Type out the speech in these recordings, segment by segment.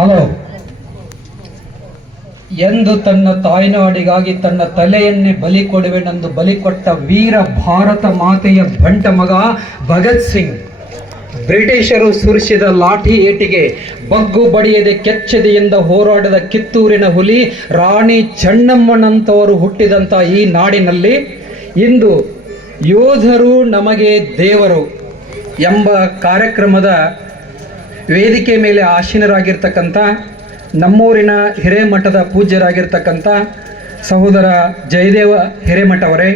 Hello. ಎಂದು ತನ್ನ ತಾಯ್ನಾಡಿಗಾಗಿ ತನ್ನ ತಲೆಯನ್ನೇ ಬಲಿ ಕೊಡುವೆನೆಂದು ಬಲಿ ಕೊಟ್ಟ ವೀರ ಭಾರತ ಮಾತೆಯ ಬಂಟ ಮಗ ಭಗತ್ ಸಿಂಗ್ ಬ್ರಿಟಿಷರು ಸುರಿಸಿದ ಲಾಠಿ ಏಟಿಗೆ ಬಗ್ಗು ಬಡಿಯದೆ ಕೆಚ್ಚದೆಯಿಂದ ಹೋರಾಡಿದ ಕಿತ್ತೂರಿನ ಹುಲಿ ರಾಣಿ ಚೆನ್ನಮ್ಮನಂತವರು ಹುಟ್ಟಿದಂಥ ಈ ನಾಡಿನಲ್ಲಿ ಇಂದು ಯೋಧರು ನಮಗೆ ದೇವರು ಎಂಬ ಕಾರ್ಯಕ್ರಮದ ವೇದಿಕೆ ಮೇಲೆ ಆಸೀನರಾಗಿರ್ತಕ್ಕಂಥ ನಮ್ಮೂರಿನ ಹಿರೇಮಠದ ಪೂಜ್ಯರಾಗಿರ್ತಕ್ಕಂಥ ಸಹೋದರ ಜಯದೇವ ಹಿರೇಮಠ ಅವರೇ,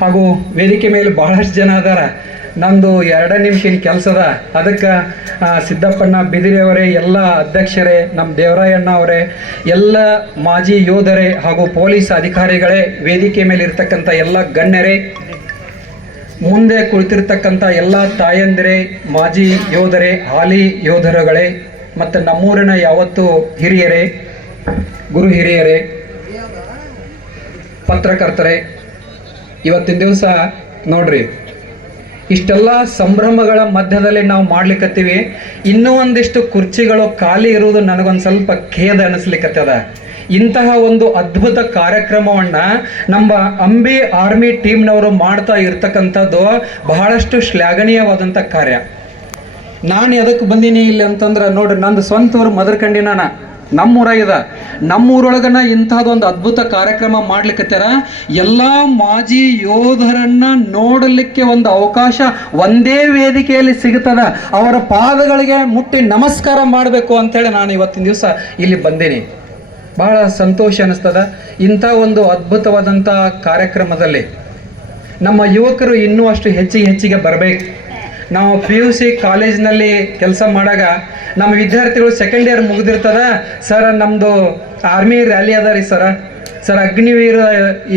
ಹಾಗೂ ವೇದಿಕೆ ಮೇಲೆ ಬಹಳಷ್ಟು ಜನ ಅದಾರ. ನಂದು 2 ನಿಮಿಷದ ಕೆಲಸದ, ಅದಕ್ಕೆ ಸಿದ್ದಪ್ಪಣ್ಣ ಬಿದಿರಿ ಅವರೇ, ಎಲ್ಲ ಅಧ್ಯಕ್ಷರೇ, ನಮ್ಮ ದೇವರಾಯಣ್ಣ ಅವರೇ, ಎಲ್ಲ ಮಾಜಿ ಯೋಧರೇ ಹಾಗೂ ಪೊಲೀಸ್ ಅಧಿಕಾರಿಗಳೇ, ವೇದಿಕೆ ಮೇಲೆ ಇರ್ತಕ್ಕಂಥ ಎಲ್ಲ ಗಣ್ಯರೇ, ಮುಂದೆ ಕುಳಿತಿರ್ತಕ್ಕಂಥ ಎಲ್ಲ ತಾಯಂದಿರೇ, ಮಾಜಿ ಯೋಧರೇ, ಹಾಲಿ ಯೋಧರುಗಳೇ, ಮತ್ತು ನಮ್ಮೂರಿನ ಯಾವತ್ತು ಹಿರಿಯರೇ, ಗುರು ಹಿರಿಯರೇ, ಪತ್ರಕರ್ತರೇ, ಇವತ್ತಿನ ದಿವಸ ನೋಡ್ರಿ, ಇಷ್ಟೆಲ್ಲ ಸಂಭ್ರಮಗಳ ಮಧ್ಯದಲ್ಲಿ ನಾವು ಮಾಡ್ಲಿಕ್ಕತ್ತೀವಿ. ಇನ್ನೂ ಒಂದಿಷ್ಟು ಕುರ್ಚಿಗಳು ಖಾಲಿ ಇರುವುದು ನನಗೊಂದು ಸ್ವಲ್ಪ ಖೇದ ಅನಿಸ್ಲಿಕ್ಕತ್ತದ. ಇಂತಹ ಒಂದು ಅದ್ಭುತ ಕಾರ್ಯಕ್ರಮವನ್ನು ನಮ್ಮ ಅಂಬಿ ಆರ್ಮಿ ಟೀಮ್ನವರು ಮಾಡ್ತಾ ಇರ್ತಕ್ಕಂಥದ್ದು ಬಹಳಷ್ಟು ಶ್ಲಾಘನೀಯವಾದಂಥ ಕಾರ್ಯ. ನಾನು ಎದಕ್ಕೆ ಬಂದೀನಿ ಇಲ್ಲಿ ಅಂತಂದ್ರೆ, ನೋಡ್ರಿ, ನಂದು ಸ್ವಂತ ಊರು ಮದರ್ಕಂಡಿನ ನಮ್ಮೂರಾಗಿದೆ. ನಮ್ಮೂರೊಳಗನ ಇಂಥದ್ದೊಂದು ಅದ್ಭುತ ಕಾರ್ಯಕ್ರಮ ಮಾಡ್ಲಿಕ್ಕತ್ತಾರ. ಎಲ್ಲ ಮಾಜಿ ಯೋಧರನ್ನ ನೋಡಲಿಕ್ಕೆ ಒಂದು ಅವಕಾಶ ಒಂದೇ ವೇದಿಕೆಯಲ್ಲಿ ಸಿಗುತ್ತದೆ. ಅವರ ಪಾದಗಳಿಗೆ ಮುಟ್ಟಿ ನಮಸ್ಕಾರ ಮಾಡಬೇಕು ಅಂತೇಳಿ ನಾನು ಇವತ್ತಿನ ದಿವಸ ಇಲ್ಲಿ ಬಂದೀನಿ. ಬಹಳ ಸಂತೋಷ ಅನ್ನಿಸ್ತದ. ಇಂಥ ಒಂದು ಅದ್ಭುತವಾದಂಥ ಕಾರ್ಯಕ್ರಮದಲ್ಲಿ ನಮ್ಮ ಯುವಕರು ಇನ್ನೂ ಅಷ್ಟು ಹೆಚ್ಚಿಗೆ ಬರಬೇಕು. ನಾವು PUC ಕಾಲೇಜ್ನಲ್ಲಿ ಕೆಲಸ ಮಾಡಾಗ ನಮ್ಮ ವಿದ್ಯಾರ್ಥಿಗಳು 2nd ಇಯರ್ ಮುಗಿದಿರ್ತದ, ಸರ್ ನಮ್ಮದು ಆರ್ಮಿ ರ್ಯಾಲಿ ಅದ ರೀ ಸರ್ ಅಗ್ನಿವೀರ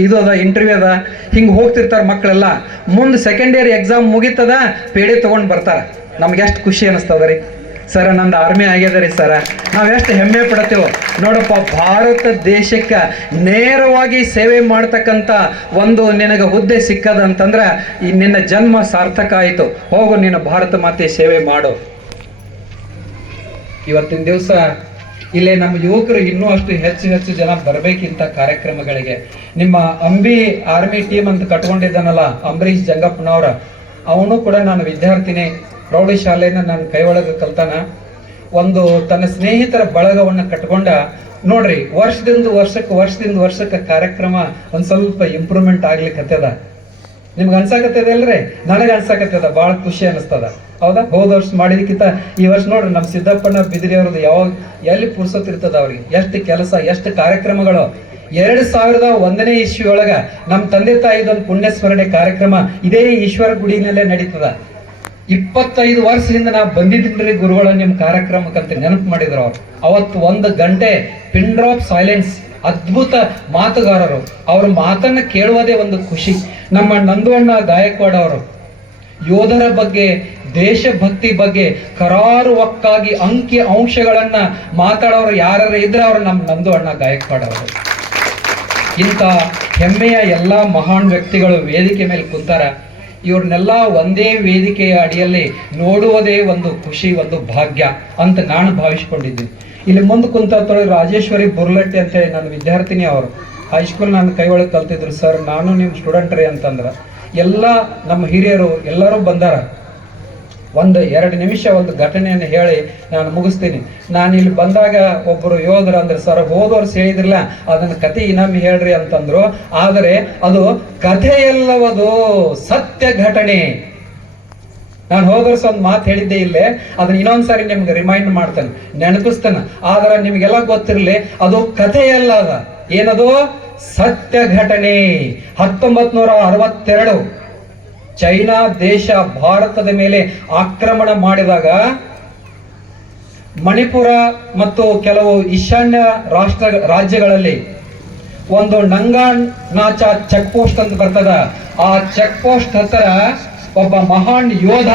ಇದು ಅದ, ಇಂಟರ್ವ್ಯೂ ಅದ, ಹಿಂಗೆ ಹೋಗ್ತಿರ್ತಾರೆ ಮಕ್ಕಳೆಲ್ಲ. ಮುಂದೆ 2nd ಇಯರ್ ಎಕ್ಸಾಮ್ ಮುಗಿತದ, ಪೇಡೆ ತೊಗೊಂಡು ಬರ್ತಾರೆ. ನಮ್ಗೆ ಎಷ್ಟು ಖುಷಿ ಅನ್ನಿಸ್ತದ ರೀ, ಸರ ನಂದು ಆರ್ಮಿ ಆಗ್ಯದ ರೀ ಸರ, ನಾವು ಎಷ್ಟು ಹೆಮ್ಮೆ ಪಡ್ತೇವೆ ನೋಡಪ್ಪ. ಭಾರತ ದೇಶಕ್ಕೆ ನೇರವಾಗಿ ಸೇವೆ ಮಾಡ್ತಕ್ಕಂಥ ಒಂದು ನಿನಗೆ ಹುದ್ದೆ ಸಿಕ್ಕದಂತಂದ್ರೆ ಈ ನಿನ್ನ ಜನ್ಮ ಸಾರ್ಥಕ ಆಯಿತು. ಹೋಗು, ನೀನು ಭಾರತ ಮಾತೆ ಸೇವೆ ಮಾಡು. ಇವತ್ತಿನ ದಿವಸ ಇಲ್ಲೇ ನಮ್ಮ ಯುವಕರು ಇನ್ನೂ ಅಷ್ಟು ಹೆಚ್ಚು ಜನ ಬರಬೇಕಿಂತ ಕಾರ್ಯಕ್ರಮಗಳಿಗೆ. ನಿಮ್ಮ ಅಂಬಿ ಆರ್ಮಿ ಟೀಮ್ ಅಂತ ಕಟ್ಕೊಂಡಿದ್ದಾನಲ್ಲ ಅಂಬರೀಷ್ ಜಂಗಪ್ಪನವರ, ಅವನು ಕೂಡ ನಾನು ವಿದ್ಯಾರ್ಥಿನಿ, ಪ್ರೌಢಶಾಲೆನ ನನ್ನ ಕೈ ಒಳಗೆ ಕಲ್ತಾನ. ಒಂದು ತನ್ನ ಸ್ನೇಹಿತರ ಬಳಗವನ್ನು ಕಟ್ಕೊಂಡ. ನೋಡ್ರಿ, ವರ್ಷದಿಂದ ವರ್ಷಕ್ಕೆ ಕಾರ್ಯಕ್ರಮ ಒಂದು ಸ್ವಲ್ಪ ಇಂಪ್ರೂವ್ಮೆಂಟ್ ಆಗ್ಲಿಕ್ಕತ್ತದ. ನಿಮ್ಗೆ ಅನ್ಸಾಕತ್ತದ ಅಲ್ರಿ? ನನಗೆ ಅನ್ಸಾಕತ್ತದ, ಭಾಳ ಖುಷಿ ಅನಿಸ್ತದ. ಹೌದಾ? ಹೋದ ವರ್ಷ ಮಾಡಿದಕ್ಕಿಂತ ಈ ವರ್ಷ ನೋಡ್ರಿ, ನಮ್ಮ ಸಿದ್ದಪ್ಪಣ್ಣ ಬಿದಿರಿ ಅವ್ರದ್ದು ಯಾವಾಗ ಎಲ್ಲಿ ಪುರ್ಸೊತ್ತಿರ್ತದ, ಅವ್ರಿಗೆ ಎಷ್ಟು ಕೆಲಸ, ಎಷ್ಟು ಕಾರ್ಯಕ್ರಮಗಳು. 2001ನೇ ಇಸ್ವಿ ಒಳಗ ನಮ್ಮ ತಂದೆ ತಾಯಿದೊಂದು ಪುಣ್ಯ ಸ್ಮರಣೆ ಕಾರ್ಯಕ್ರಮ ಇದೇ ಈಶ್ವರ ಗುಡಿನಲ್ಲೇ ನಡೀತದ. 25 ವರ್ಷದಿಂದ ನಾವು ಬಂದಿದ್ದೀನ್ರಿ ಗುರುಗಳ ನಿಮ್ಮ ಕಾರ್ಯಕ್ರಮಕ್ಕಂತ ನೆನಪು ಮಾಡಿದ್ರು ಅವ್ರು. ಅವತ್ತು 1 ಗಂಟೆ ಪಿನ್ ಡ್ರಾಪ್ ಸೈಲೆನ್ಸ್, ಅದ್ಭುತ ಮಾತುಗಾರರು. ಅವ್ರ ಮಾತನ್ನ ಕೇಳುವುದೇ ಒಂದು ಖುಷಿ. ನಮ್ಮ ನಂದುವಣ್ಣ ಗಾಯಕ್ವಾಡ್ ಅವರು ಯೋಧರ ಬಗ್ಗೆ, ದೇಶಭಕ್ತಿ ಬಗ್ಗೆ ಕರಾರುವಕ್ಕಾಗಿ ಅಂಕಿ ಅಂಶಗಳನ್ನ ಮಾತಾಡೋರು ಯಾರು ಇದ್ರೆ ಅವ್ರು ನಮ್ಮ ನಂದುವಣ್ಣ ಗಾಯಕ್ವಾಡ್ ಅವರು. ಇಂಥ ಹೆಮ್ಮೆಯ ಎಲ್ಲ ಮಹಾನ್ ವ್ಯಕ್ತಿಗಳು ವೇದಿಕೆ ಮೇಲೆ ಕುಂತಾರ. ಇವ್ರನ್ನೆಲ್ಲ ಒಂದೇ ವೇದಿಕೆಯ ಅಡಿಯಲ್ಲಿ ನೋಡುವುದೇ ಒಂದು ಖುಷಿ, ಒಂದು ಭಾಗ್ಯ ಅಂತ ನಾನು ಭಾವಿಸ್ಕೊಂಡಿದ್ದೀನಿ. ಇಲ್ಲಿ ಮುಂದೆ ಕುಂತ ರಾಜೇಶ್ವರಿ ಬುರ್ಲಟ್ಟಿ ಅಂತ ನನ್ನ ವಿದ್ಯಾರ್ಥಿನಿ, ಅವರು ಹೈಸ್ಕೂಲ್ ನನ್ನ ಕೈ ಒಳಗೆ ಕಲ್ತಿದ್ರು. ಸರ್ ನಾನು ನಿಮ್ಮ ಸ್ಟೂಡೆಂಟ್ ರೀ ಅಂತಂದ್ರೆ ಎಲ್ಲ ನಮ್ಮ ಹಿರಿಯರು ಎಲ್ಲರೂ ಬಂದಾರ. 1-2 ನಿಮಿಷ ಒಂದು ಘಟನೆಯನ್ನು ಹೇಳಿ ನಾನು ಮುಗಿಸ್ತೀನಿ. ನಾನು ಇಲ್ಲಿ ಬಂದಾಗ ಒಬ್ಬರು ಯೋಧರು ಅಂದ್ರೆ, ಸರ್ ಹೋದ ವರ್ಷ ಹೇಳಿದ್ರಲ್ಲ ಅದನ್ನ ಕತೆ ಇನ್ನೊಮ್ಮೆ ಹೇಳ್ರಿ ಅಂತಂದ್ರು. ಆದರೆ ಅದು ಕಥೆಯಲ್ಲವದು ಸತ್ಯ ಘಟನೆ. ನಾನು ಹೋದ ವರ್ಷ ಒಂದು ಮಾತು ಹೇಳಿದ್ದೆ ಇಲ್ಲೇ, ಅದನ್ನ ಇನ್ನೊಂದ್ಸಾರಿ ನಿಮ್ಗೆ ರಿಮೈಂಡ್ ಮಾಡ್ತೇನೆ, ನೆನಪಿಸ್ತೇನೆ. ಆದ್ರೆ ನಿಮ್ಗೆಲ್ಲ ಗೊತ್ತಿರಲಿ, ಅದು ಕಥೆಯಲ್ಲ, ಅದ ಏನದು ಸತ್ಯ ಘಟನೆ. 1962 ಚೈನಾ ದೇಶ ಭಾರತದ ಮೇಲೆ ಆಕ್ರಮಣ ಮಾಡಿದಾಗ ಮಣಿಪುರ ಮತ್ತು ಕೆಲವು ಈಶಾನ್ಯ ರಾಜ್ಯಗಳಲ್ಲಿ ಒಂದು ನಂಗಾನಾಚಾ ಚೆಕ್ ಪೋಸ್ಟ್ ಅಂತ ಬರ್ತದ. ಆ ಚೆಕ್ ಪೋಸ್ಟ್ ಹತ್ತಿರ ಒಬ್ಬ ಮಹಾನ್ ಯೋಧ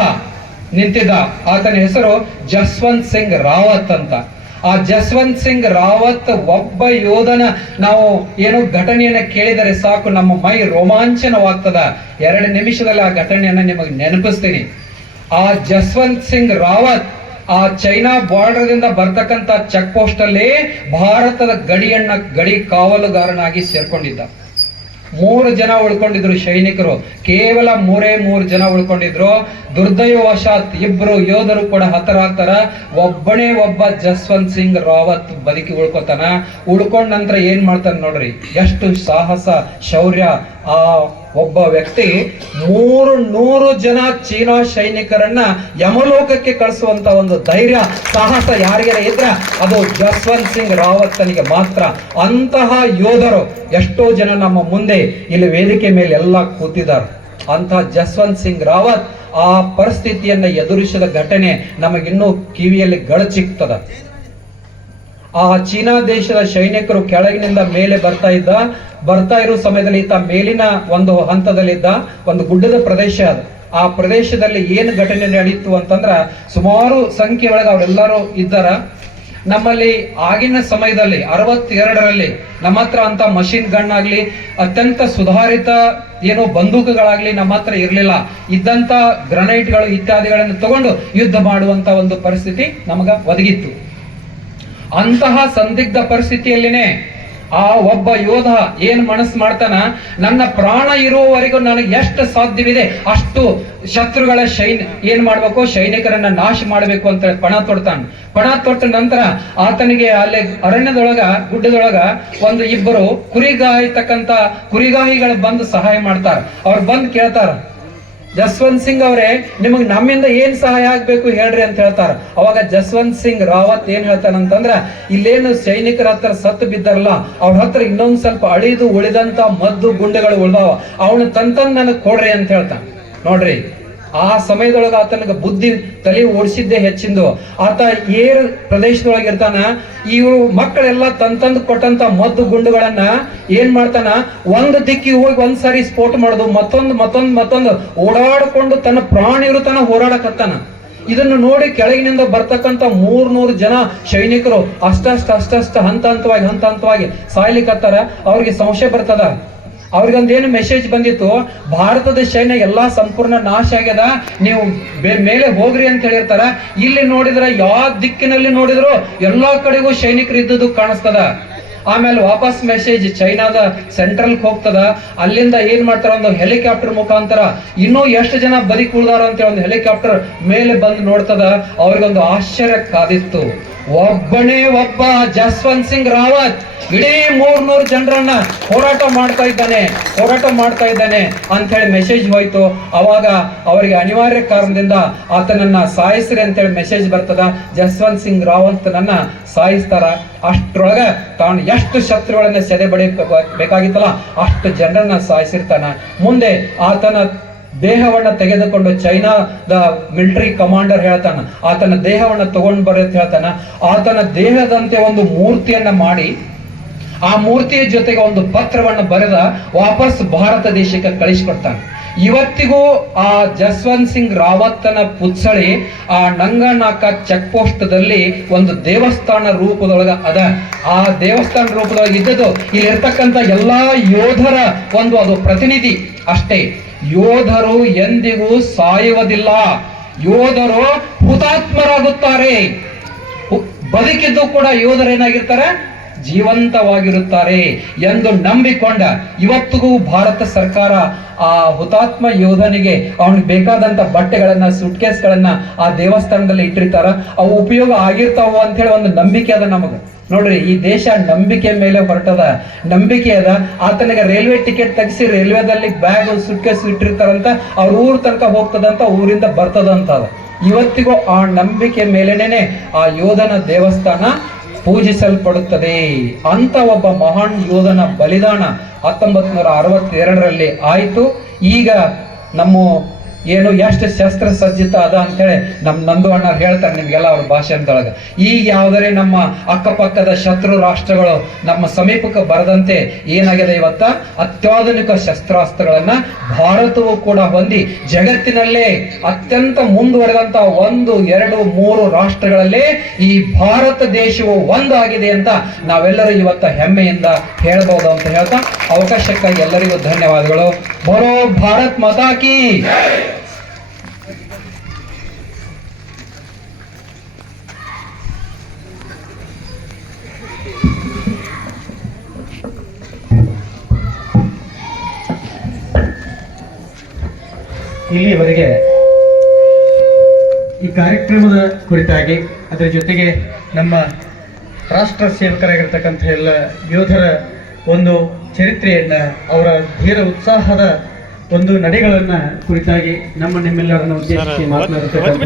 ನಿಂತಿದ್ದ. ಆತನ ಹೆಸರು ಜಸ್ವಂತ್ ಸಿಂಗ್ ರಾವತ್ ಅಂತ. ಆ ಜಸ್ವಂತ್ ಸಿಂಗ್ ರಾವತ್ ಒಬ್ಬ ಯೋಧನ ನಾವು ಏನೋ ಘಟನೆಯನ್ನ ಕೇಳಿದರೆ ಸಾಕು, ನಮ್ಮ ಮೈ ರೋಮಾಂಚನವಾಗ್ತದ. 2 ನಿಮಿಷದಲ್ಲಿ ಆ ಘಟನೆಯನ್ನ ನಿಮಗೆ ನೆನಪಿಸ್ತೀನಿ. ಆ ಜಸ್ವಂತ್ ಸಿಂಗ್ ರಾವತ್ ಆ ಚೈನಾ ಬಾರ್ಡರ್ ದಿಂದ ಬರ್ತಕ್ಕಂತ ಚೆಕ್ ಪೋಸ್ಟ್ ಅಲ್ಲಿ ಭಾರತದ ಗಡಿ ಕಾವಲುಗಾರನಾಗಿ ಸೇರ್ಕೊಂಡಿದ್ದ. 3 ಜನ ಉಳ್ಕೊಂಡಿದ್ರು ಸೈನಿಕರು, ಕೇವಲ 3 ಜನ ಉಳ್ಕೊಂಡಿದ್ರು. ದುರ್ದೈವವಶಾತ್ 2 ಯೋಧರು ಕೂಡ ಹತರಾಗ್ತಾರ. ಒಬ್ಬನೇ ಒಬ್ಬ ಜಸ್ವಂತ್ ಸಿಂಗ್ ರಾವತ್ ಬದುಕಿ ಉಳ್ಕೋತಾನ. ಉಳ್ಕೊಂಡ ನಂತರ ಏನ್ ಮಾಡ್ತಾನ ನೋಡ್ರಿ, ಎಷ್ಟು ಸಾಹಸ ಶೌರ್ಯ. ಆ ಒಬ್ಬ ವ್ಯಕ್ತಿ 300 ಜನ ಚೀನಾ ಸೈನಿಕರನ್ನ ಯಮಲೋಕಕ್ಕೆ ಕಳಿಸುವಂತ ಒಂದು ಧೈರ್ಯ ಸಾಹಸ ಯಾರಿಗಾರ ಇದ್ರ ಅದು ಜಸ್ವಂತ್ ಸಿಂಗ್ ರಾವತ್ತನಿಗೆ ಮಾತ್ರ. ಅಂತಹ ಯೋಧರು ಎಷ್ಟೋ ಜನ ನಮ್ಮ ಮುಂದೆ ಇಲ್ಲಿ ವೇದಿಕೆ ಮೇಲೆ ಎಲ್ಲ ಕೂತಿದ್ದಾರೆ. ಅಂತಹ ಜಸ್ವಂತ್ ಸಿಂಗ್ ರಾವತ್ ಆ ಪರಿಸ್ಥಿತಿಯನ್ನ ಎದುರಿಸಿದ ಘಟನೆ ನಮಗಿನ್ನೂ ಕಿವಿಯಲ್ಲಿ ಗಳಚಿಕ್ತದ. ಆ ಚೀನಾ ದೇಶದ ಸೈನಿಕರು ಕೆಳಗಿನಿಂದ ಮೇಲೆ ಬರ್ತಾ ಇರೋ ಸಮಯದಲ್ಲಿ ಈತ ಮೇಲಿನ ಒಂದು ಹಂತದಲ್ಲಿದ್ದ. ಒಂದು ಗುಡ್ಡದ ಪ್ರದೇಶ ಅದು. ಆ ಪ್ರದೇಶದಲ್ಲಿ ಏನು ಘಟನೆ ನಡೀತು ಅಂತಂದ್ರ ಸುಮಾರು ಸಂಖ್ಯೆ ಒಳಗೆ ಅವರೆಲ್ಲರೂ ಇದ್ದಾರ. ನಮ್ಮಲ್ಲಿ ಆಗಿನ ಸಮಯದಲ್ಲಿ 62ರಲ್ಲಿ ನಮ್ಮ ಹತ್ರ ಅಂತ ಮಷಿನ್ ಗನ್ ಆಗ್ಲಿ ಅತ್ಯಂತ ಸುಧಾರಿತ ಏನೋ ಬಂದೂಕುಗಳಾಗ್ಲಿ ನಮ್ಮ ಹತ್ರ ಇರ್ಲಿಲ್ಲ. ಇದ್ದಂತ ಗ್ರನೈಟ್ಗಳು ಇತ್ಯಾದಿಗಳನ್ನು ತಗೊಂಡು ಯುದ್ಧ ಮಾಡುವಂತ ಒಂದು ಪರಿಸ್ಥಿತಿ ನಮಗ ಒದಗಿತ್ತು. ಅಂತಹ ಸಂದಿಗ್ಧ ಪರಿಸ್ಥಿತಿಯಲ್ಲಿನೇ ಆ ಒಬ್ಬ ಯೋಧ ಏನ್ ಮನಸ್ಸು ಮಾಡ್ತಾನ, ನನ್ನ ಪ್ರಾಣ ಇರುವವರೆಗೂ ನನಗೆ ಎಷ್ಟು ಸಾಧ್ಯವಿದೆ ಅಷ್ಟು ಶತ್ರುಗಳ ಏನ್ ಮಾಡ್ಬೇಕು, ಸೈನಿಕರನ್ನ ನಾಶ ಮಾಡ್ಬೇಕು ಅಂತ ಪಣ ತೊಡ್ತಾನ. ಪಣ ತೊಟ್ಟ ನಂತರ ಆತನಿಗೆ ಅಲ್ಲಿ ಅರಣ್ಯದೊಳಗ ಗುಡ್ಡದೊಳಗ ಒಂದು 2 ಕುರಿಗಾಹಿಗಳು ಬಂದು ಸಹಾಯ ಮಾಡ್ತಾರ. ಅವ್ರು ಬಂದು ಕೇಳ್ತಾರ, ಜಸ್ವಂತ್ ಸಿಂಗ್ ಅವರೇ ನಿಮಗ್ ನಮ್ಮಿಂದ ಏನ್ ಸಹಾಯ ಆಗ್ಬೇಕು ಹೇಳ್ರಿ ಅಂತ ಹೇಳ್ತಾರ. ಅವಾಗ ಜಸ್ವಂತ್ ಸಿಂಗ್ ರಾವತ್ ಏನ್ ಹೇಳ್ತಾನಂತಂದ್ರ, ಇಲ್ಲೇನು ಸೈನಿಕರ ಹತ್ರ ಸತ್ತು ಬಿದ್ದಾರಲ್ಲ ಅವ್ರ ಹತ್ರ ಇನ್ನೊಂದ್ ಸ್ವಲ್ಪ ಅಳಿದು ಉಳಿದಂತ ಮದ್ದು ಗುಂಡುಗಳು ಉಳ್ದಾವ, ಅವನು ತಂತಂದ್ ನನಗ್ ಕೊಡ್ರಿ ಅಂತ ಹೇಳ್ತಾನ. ನೋಡ್ರಿ, ಆ ಸಮಯದೊಳಗ ಆತನಿಗೆ ಬುದ್ಧಿ ತಲೆ ಓಡಿಸಿದ್ದೇ ಹೆಚ್ಚಿಂದು. ಆತ ಏರ್ ಪ್ರದೇಶದೊಳಗೆ ಇರ್ತಾನ. ಇವರು ಮಕ್ಕಳೆಲ್ಲ ತಂದು ಕೊಟ್ಟಂತ ಮದ್ದು ಗುಂಡುಗಳನ್ನ ಏನ್ ಮಾಡ್ತಾನ, ಒಂದು ದಿಕ್ಕಿ ಹೋಗಿ ಒಂದ್ಸಾರಿ ಸ್ಫೋಟ ಮಾಡುದು, ಮತ್ತೊಂದು ಓಡಾಡಿಕೊಂಡು ತನ್ನ ಪ್ರಾಣಿರು ತನ್ನ ಹೋರಾಡಕತ್ತಾನ. ಇದನ್ನು ನೋಡಿ ಕೆಳಗಿನಿಂದ ಬರ್ತಕ್ಕಂತ 300 ಜನ ಸೈನಿಕರು ಅಷ್ಟಷ್ಟು ಹಂತವಾಗಿ ಸಾಯ್ಲಿಕ್ಕತ್ತಾರ. ಅವ್ರಿಗೆ ಸಂಶಯ ಬರ್ತದ. ಅವ್ರಿಗೊಂದೇನು ಮೆಸೇಜ್ ಬಂದಿತ್ತು, ಭಾರತದ ಸೈನ್ಯ ಎಲ್ಲಾ ಸಂಪೂರ್ಣ ನಾಶ ಆಗ್ಯದ, ನೀವು ಮೇಲೆ ಹೋಗ್ರಿ ಅಂತ ಹೇಳಿರ್ತಾರ. ಇಲ್ಲಿ ನೋಡಿದ್ರ ಯಾವ ದಿಕ್ಕಿನಲ್ಲಿ ನೋಡಿದ್ರು ಎಲ್ಲಾ ಕಡೆಗೂ ಸೈನಿಕರು ಇದ್ದದ್ದು ಕಾಣಿಸ್ತದ. ಆಮೇಲೆ ವಾಪಸ್ ಮೆಸೇಜ್ ಚೈನಾದ ಸೆಂಟ್ರಲ್ ಹೋಗ್ತದ. ಅಲ್ಲಿಂದ ಏನ್ ಮಾಡ್ತಾರ, ಒಂದು ಹೆಲಿಕಾಪ್ಟರ್ ಮುಖಾಂತರ ಇನ್ನೂ ಎಷ್ಟು ಜನ ಬದುಕಿ ಉಳಿದಾರ ಅಂತ ಒಂದು ಹೆಲಿಕಾಪ್ಟರ್ ಮೇಲೆ ಬಂದು ನೋಡ್ತದ. ಅವ್ರಿಗೊಂದು ಆಶ್ಚರ್ಯ ಕಾದಿತ್ತು. ಒಬ್ಬನೇ ಒಬ್ಬ ಜಸ್ವಂತ್ ಸಿಂಗ್ ರಾವತ್ ಇಡೀ 300 ಜನರನ್ನ ಹೋರಾಟ ಮಾಡ್ತಾ ಇದ್ದಾನೆ ಅಂತ ಹೇಳಿ ಮೆಸೇಜ್ ಹೋಯ್ತು. ಅವಾಗ ಅವರಿಗೆ ಅನಿವಾರ್ಯ ಕಾರಣದಿಂದ ಆತನನ್ನ ಸಾಯಿಸ್ರಿ ಅಂತ ಹೇಳಿ ಮೆಸೇಜ್ ಬರ್ತದ. ಜಸ್ವಂತ್ ಸಿಂಗ್ ರಾವತ್ ನನ್ನ ಸಾಯಿಸ್ತಾರ. ಅಷ್ಟ್ರೊಳಗ ತಾನು ಎಷ್ಟು ಶತ್ರುಗಳನ್ನ ಸೆದೆ ಬೇಕಾಗಿತ್ತಲ್ಲ ಅಷ್ಟು ಜನರನ್ನ ಸಾಯಿಸಿರ್ತಾನ. ಮುಂದೆ ಆತನ ದೇಹವನ್ನ ತೆಗೆದುಕೊಂಡು ಚೈನಾದ ಮಿಲಿಟರಿ ಕಮಾಂಡರ್ ಹೇಳ್ತಾನ, ಆತನ ದೇಹವನ್ನ ತಗೊಂಡು ಬರೋದು ಹೇಳ್ತಾನ. ಆತನ ದೇಹದಂತೆ ಒಂದು ಮೂರ್ತಿಯನ್ನ ಮಾಡಿ ಆ ಮೂರ್ತಿಯ ಜೊತೆಗೆ ಒಂದು ಪತ್ರವನ್ನು ಬರೆದ ವಾಪಸ್ ಭಾರತ ದೇಶಕ್ಕೆ ಕಳಿಸಿಕೊಡ್ತಾನೆ. ಇವತ್ತಿಗೂ ಆ ಜಸ್ವಂತ್ ಸಿಂಗ್ ರಾವತ್ತನ ಪುತ್ಥಳಿ ಆ ನಂಗನಾಕ ಚೆಕ್ ಪೋಸ್ಟ್ ದಲ್ಲಿ ಒಂದು ದೇವಸ್ಥಾನ ರೂಪದೊಳಗ ಅದ. ಆ ದೇವಸ್ಥಾನ ರೂಪದೊಳಗೆ ಇದ್ದದ್ದು ಇಲ್ಲಿ ಇರ್ತಕ್ಕಂಥ ಎಲ್ಲಾ ಯೋಧರ ಒಂದು ಅದು ಪ್ರತಿನಿಧಿ ಅಷ್ಟೇ. ಯೋಧರು ಎಂದಿಗೂ ಸಾಯುವುದಿಲ್ಲ, ಯೋಧರು ಹುತಾತ್ಮರಾಗುತ್ತಾರೆ. ಬದುಕಿದ್ದು ಕೂಡ ಯೋಧರೇನಾಗಿರ್ತಾರೆ, ಜೀವಂತವಾಗಿರುತ್ತಾರೆ ಎಂದು ನಂಬಿಕೊಂಡ ಇವತ್ತಿಗೂ ಭಾರತ ಸರ್ಕಾರ ಆ ಹುತಾತ್ಮ ಯೋಧನಿಗೆ ಅವನಿಗೆ ಬೇಕಾದಂತ ಬಟ್ಟೆಗಳನ್ನ ಸುಟ್ಕೇಸ್ಗಳನ್ನ ಆ ದೇವಸ್ಥಾನದಲ್ಲಿ ಇಟ್ಟಿರ್ತಾರ. ಅವು ಉಪಯೋಗ ಆಗಿರ್ತಾವ ಅಂತ ಹೇಳಿ ಒಂದು ನಂಬಿಕೆ ಅದ ನಮಗ. ನೋಡ್ರಿ, ಈ ದೇಶ ನಂಬಿಕೆ ಮೇಲೆ ಹೊರಟದ, ನಂಬಿಕೆ ಅದ. ಆತನಿಗೆ ರೈಲ್ವೆ ಟಿಕೆಟ್ ತೆಗಿಸಿ ರೈಲ್ವೆದಲ್ಲಿ ಬ್ಯಾಗ್ ಸುಟ್ಕೇಸ್ ಇಟ್ಟಿರ್ತಾರಂತ, ಅವ್ರ ಊರ್ ತನಕ ಹೋಗ್ತದಂತ, ಊರಿಂದ ಬರ್ತದಂತ. ಇವತ್ತಿಗೂ ಆ ನಂಬಿಕೆ ಮೇಲೇನೆ ಆ ಯೋಧನ ದೇವಸ್ಥಾನ ಪೂಜಿಸಲ್ಪಡುತ್ತದೆ. ಅಂತ ಒಬ್ಬ ಮಹಾನ್ ಯೋಧನ ಬಲಿದಾನ 1962ರಲ್ಲಿ ಆಯ್ತು. ಈಗ ನಮ್ಮ ಏನು ಎಷ್ಟು ಶಸ್ತ್ರ ಸಜ್ಜಿತ ಅದ ಅಂತೇಳಿ ನಂದು ಅಣ್ಣ ಹೇಳ್ತಾರೆ ನಿಮ್ಗೆಲ್ಲ ಅವ್ರ ಭಾಷೆ ಅಂತೊಳಗ. ಈಗ ಯಾವ್ದಾರೆ ನಮ್ಮ ಅಕ್ಕಪಕ್ಕದ ಶತ್ರು ರಾಷ್ಟ್ರಗಳು ನಮ್ಮ ಸಮೀಪಕ್ಕೆ ಬರದಂತೆ ಏನಾಗಿದೆ, ಇವತ್ತ ಅತ್ಯಾಧುನಿಕ ಶಸ್ತ್ರಾಸ್ತ್ರಗಳನ್ನ ಭಾರತವು ಕೂಡ ಹೊಂದಿ ಜಗತ್ತಿನಲ್ಲೇ ಅತ್ಯಂತ ಮುಂದುವರೆದಂತ 1, 2, 3 ರಾಷ್ಟ್ರಗಳಲ್ಲೇ ಈ ಭಾರತ ದೇಶವು ಒಂದಾಗಿದೆ ಅಂತ ನಾವೆಲ್ಲರೂ ಇವತ್ತ ಹೆಮ್ಮೆಯಿಂದ ಹೇಳ್ಬಹುದು ಅಂತ ಹೇಳ್ತಾ ಅವಕಾಶಕ್ಕಾಗಿ ಎಲ್ಲರಿಗೂ ಧನ್ಯವಾದಗಳು. ಬೋಲೋ ಭಾರತ್ ಮಾತಾ ಕಿ. ಇಲ್ಲಿಯವರೆಗೆ ಈ ಕಾರ್ಯಕ್ರಮದ ಕುರಿತಾಗಿ ಅದರ ಜೊತೆಗೆ ನಮ್ಮ ರಾಷ್ಟ್ರ ಸೇವಕರಾಗಿರ್ತಕ್ಕಂಥ ಎಲ್ಲ ಯೋಧರ ಒಂದು ಚರಿತ್ರೆಯನ್ನ, ಅವರ ಧೀರ ಉತ್ಸಾಹದ ಒಂದು ನಡೆಗಳನ್ನ ಕುರಿತಾಗಿ ನಿಮ್ಮೆಲ್ಲರನ್ನು ಉದ್ದೇಶಿಸಿ ಮಾತನಾಡುತ್ತಕ್ಕಂಥ